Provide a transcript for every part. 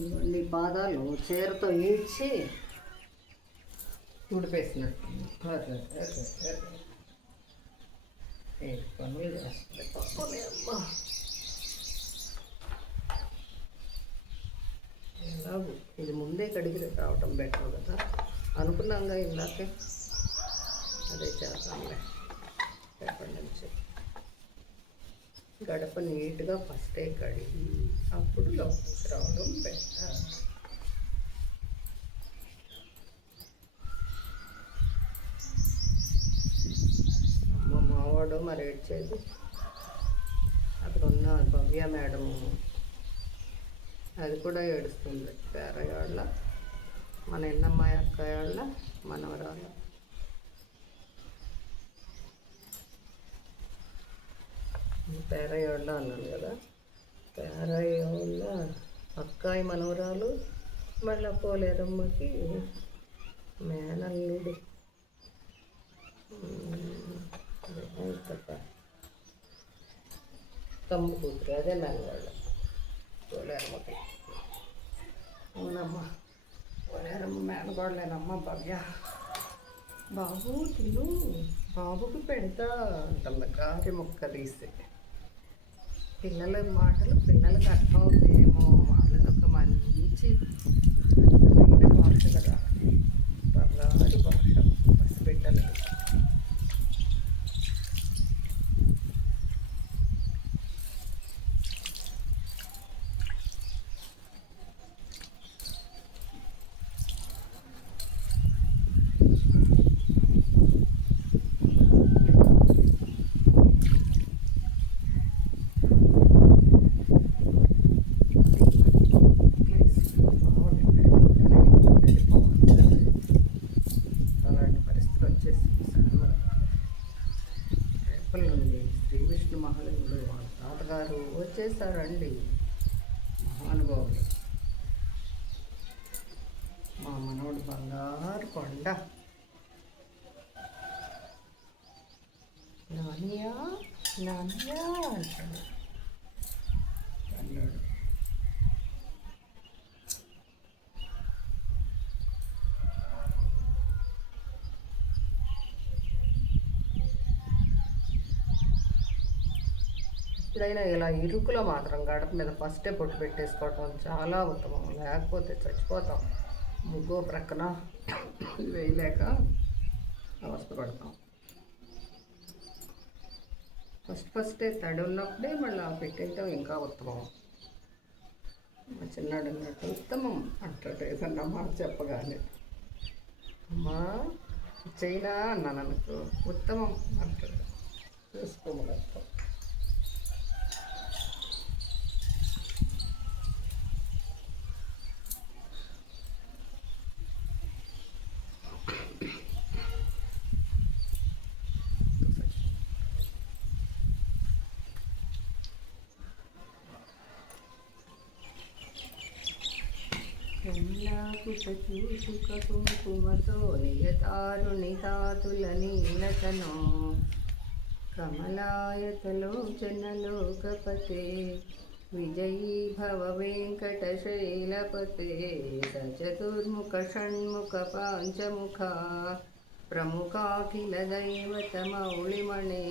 ఇవన్నీ పాదాలు చీరతో ఈడ్చి ఊడిపేసినట్టు పనులు చేస్తుంది తప్పలే అమ్మా. ఎలాగూ ఇది ముందే కడిగి రావటం బెటర్ కదా అనుకున్నాంగా ఇందాకే. అదే చేద్దాంలే రేపటి నుంచి. గడప నీట్గా ఫస్టే కడిగి అప్పుడు లోపలికి రావడం బెటర్. మావాడు మరి ఏడ్చేది. అక్కడ ఉన్న భవ్య మేడము అది కూడా ఏడుస్తుంది. పేరయ్యాళ్ళ మన ఎన్నమ్మాయి అక్కయ్యాళ్ళ మనవరాళ్ళ. పేరయ్యాళ్ళ అన్నాను కదా, పేరయ్యాళ్ళ అక్కాయి మనవరాలు మళ్ళీ పోలేరమ్మకి మేనల్లుడు. తమ్ము కూతురు అదే మేనవాళ్ళ పోలేరమ్మకి. అవునమ్మా పోలేరమ్మ మేనగోడలేనమ్మా భవ్య. బాబు తిను, బాబుకి పెడతా అంటుంది గారి ముక్క తీసి. పిల్లల మాటలు పిల్లలకి అర్థం అవుతాయేమో, వాళ్ళకి ఒక మంచి అర్థమైన భాష కదా, బంగారు భాష పసిబిడ్డలకి. తాతగారు వచ్చేసారండి మహానుభావులు. మా మనోడు బంగారు కొండ. నానియా నానియా అంటాడు అన్నాడు. ఎప్పుడైనా ఇలా ఇరుకులో మాత్రం గడప మీద ఫస్టే పొట్టు పెట్టేసుకోవటం చాలా ఉత్తమం. లేకపోతే చచ్చిపోతాం. ముగ్గో ప్రక్కన వేయలేక అవస్థపడతాం. ఫస్టే తడి ఉన్నప్పుడే మళ్ళీ పెట్టేయటం ఇంకా ఉత్తమం. మా చిన్నాడు అన్నట్టు ఉత్తమం అంటాడు ఏదన్నా మాట చెప్పగానే. అమ్మా చైనా అన్నాను అనుకో ఉత్తమం అంటాడు. చూసుకోమని అర్థం. చూసుక కుంకుమతో నియతారుణితాతుల నీలతనో కమలాయతలోచనలోకపతే విజయీ భవ వెంకటశైలపతే సచతుర్ముఖ షణ్ముఖ పాంచముఖ ప్రముఖాఖిల దైవత మౌళిమణే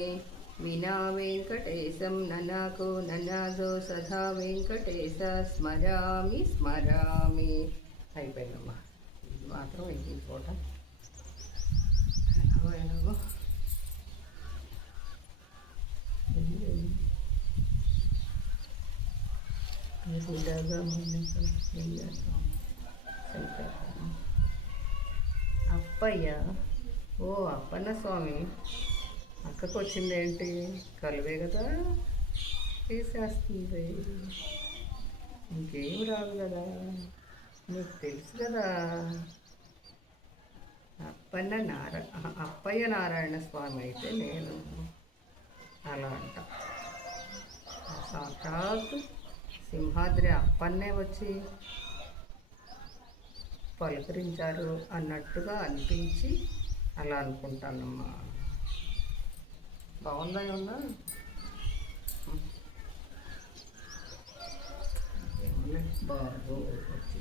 వినా వెంకటేశం ననాకో ననాదో సదా వెంకటేశ స్మరామి స్మరామి. అయిపోయిందమ్మా. ఇది మాత్రం ఇంకోట ఎలాగో అప్పయ్య. ఓ అప్పన్న స్వామి అక్కకు వచ్చింది ఏంటి? కలువే కదా తీసేస్తుంది. ఇంకేం రాదు కదా, నీకు తెలుసు కదా. అప్పయ్య నారాయణ స్వామి అయితే నేను అలా అంట. సాక్షాత్ సింహాద్రి అప్పన్నే వచ్చి పలకరించారు అన్నట్టుగా అనిపించి అలా అనుకుంటానమ్మా. బాగుందా ఉన్నా ఏమో బాబు వచ్చేసి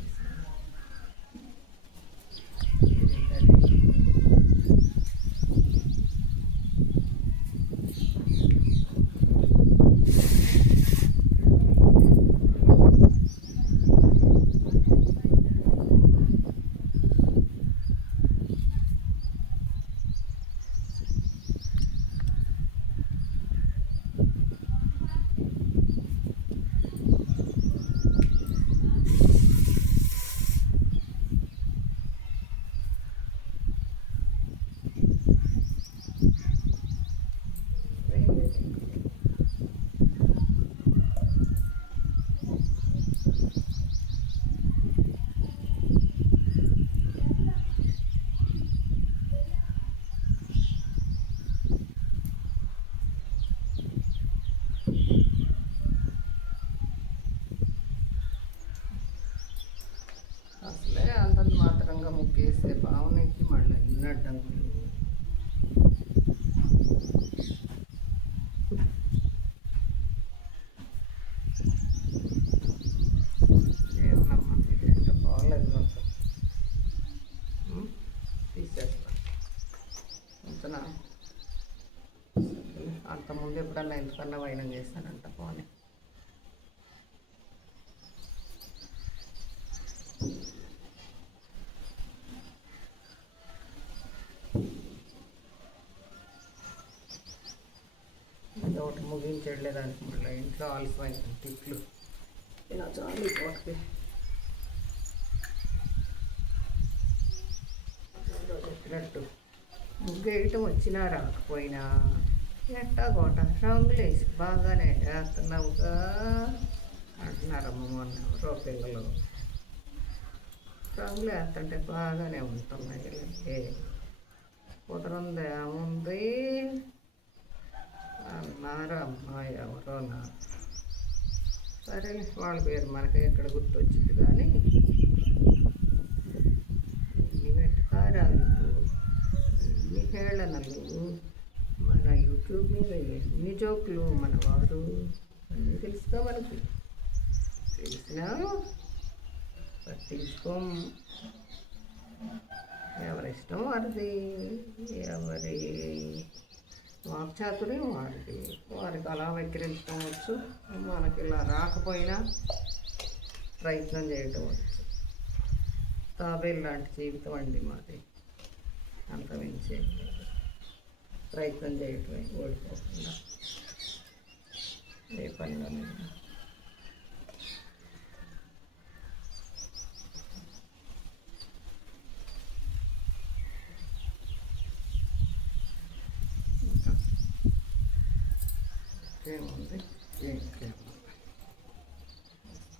అసలే అంతంత మాత్రంగా ముక్కేస్తే పావునికి మళ్ళీ ఇన్ని అడ్డంకులు. ఏమన్నమ్మా ఇదేంటో బాగలేదు మొత్తం తీసేస్తా అంతనా. అంతకుముందు ఎప్పుడన్నా ఎంతకన్నా వైనం చేస్తానంట పోనీ. ఒకటి ముగించలేదానికి మళ్ళీ ఇంట్లో ఆలస్యమైన తిట్లు ఇలా చాలు ఒకటి చెప్పినట్టు ముగ్గేయటం వచ్చినా రాకపోయినా ఎట్టా కోట రంగులు వేసి బాగానే వేస్తున్నావుగా అంటున్నారమ్మ మొన్న ఎవరో పిల్లలు. రంగులు వేస్తుంటే బాగానే ఉంటున్నాయి. కుదరంది ఏముంది అన్నారు అమ్మాయి ఎవరోనా. సరే వాళ్ళ పేరు మనకి ఎక్కడ గుర్తొచ్చింది కానీ ఇన్ని వెటకారాలు ఇన్ని హేళనలు మన యూట్యూబ్ మీద ఎన్ని జోకులు మన వారు అన్నీ తెలుసుగా మనకి. తెలిసినా పట్టించుకోం. ఎవరిష్టం వారిది, ఎవరి వాక్చాతుర్యం వారికి. వారికి అలా వెక్కిరించడం వచ్చు, మనకి ఇలా రాకపోయినా ప్రయత్నం చేయటం వచ్చు. తాబేలు లాంటి జీవితం అండి మాది. అంత మించే ప్రయత్నం చేయటమే, ఓడిపోకుండా ఏ పనిలోనే. ఏముంది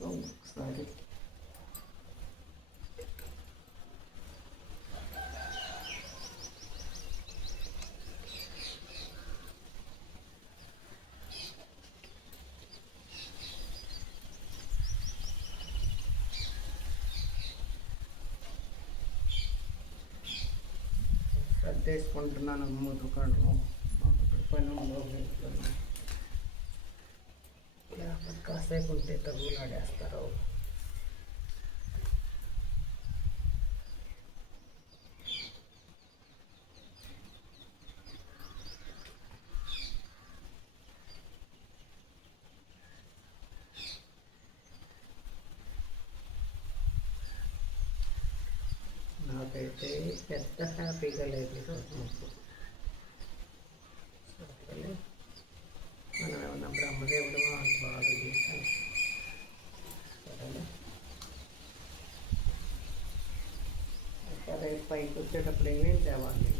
ఒకసారి సర్దేసుకుంటున్నాను. మూడు కాళ్ళు పని కాసేపు ఉంటే తగులాడేస్తారు. నాకైతే పెద్ద హ్యాపీగా లేదు ఈరోజు. మనం ఏమన్నా బ్రహ్మదేవుడు అంత బాగా చేశాను. సరేనా, రేపు పైకి వచ్చేటప్పుడు ఏమేం తేవాలి?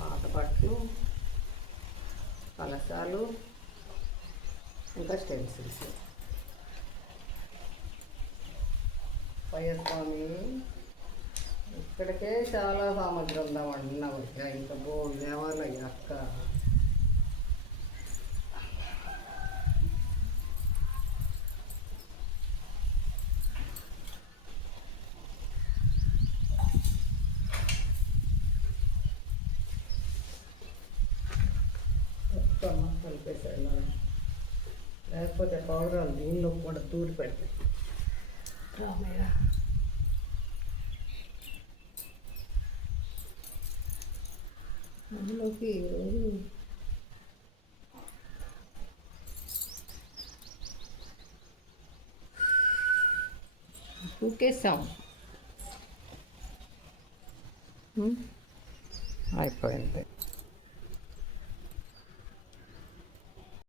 పాత బట్టలు, కలశాలు, ఇంకా స్టెన్సిల్స్. స్వామి ఇక్కడికే చాలా సామగ్రి ఉందామండి నా వచ్చా. ఇంకా బోల్ దేవాలయ్య అక్క. కలిపేసాడు లేకపోతే లేకపోతే పౌరాలు దీనిలో కూడా దూరి పెడతాయి. రామయ్య అందులోకి ఈరోజు ఉక్కేసాం. అయిపోయింది.